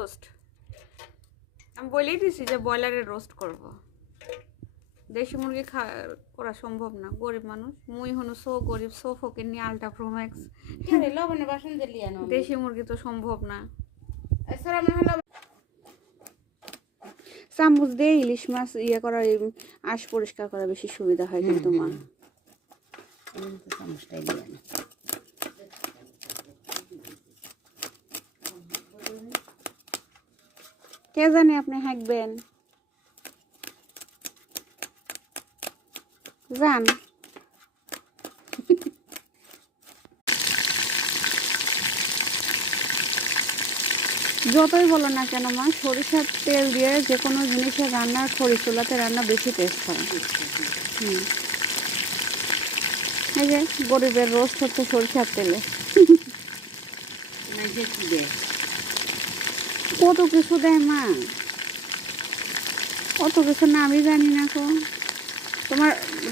Roast. আমি বলেই দিছি যে ব্রয়লারের রোস্ট করব। দেশি মুরগি করা সম্ভব না, গরিব মানুষ। মুই হনু সো গরিব, সো ফকির নিয়ে আলটা প্রোম্যাক্স। লবণে বাসন দিলি আনো দেশি মুরগি তো সম্ভব না। চামচ দিয়ে ইলিশ মাছ ইয়ে করা, আঁশ পরিষ্কার করা বেশি সুবিধা হয় কিন্তু মা। চামচটাই দিয়ে আনো। কে জানে আপনি হাঁকবেন, জান। যতই বলো না কেন মা, সরিষার তেল দিয়ে যে কোনো জিনিসের রান্না, খড়ি চুলাতে রান্না বেশি টেস্ট হয়। এই যে গরিবের রোস্ট হচ্ছে সরিষার তেলে। কত কিছু দেয় মা, কত কিছু না আমি জানি না কো। তোমার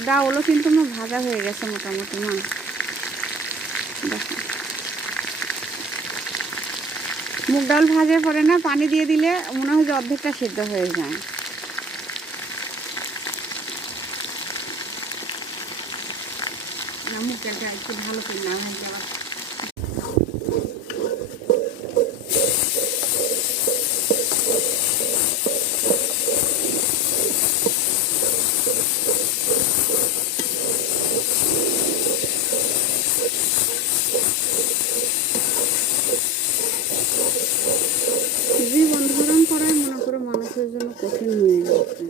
ডাউলও কিন্তু আমার ভাজা হয়ে গেছে মোটামুটি মা। দেখো মুগ ডাল ভাজে পরে না পানি দিয়ে দিলে মনে হয় যে অর্ধেকটা সিদ্ধ হয়ে যায়। মুগ ডালটা একটু ভালো করে না ভাজলে আবার জীবন ধারণ করাই মনে করো মানুষের জন্য কঠিন হয়ে গেছে।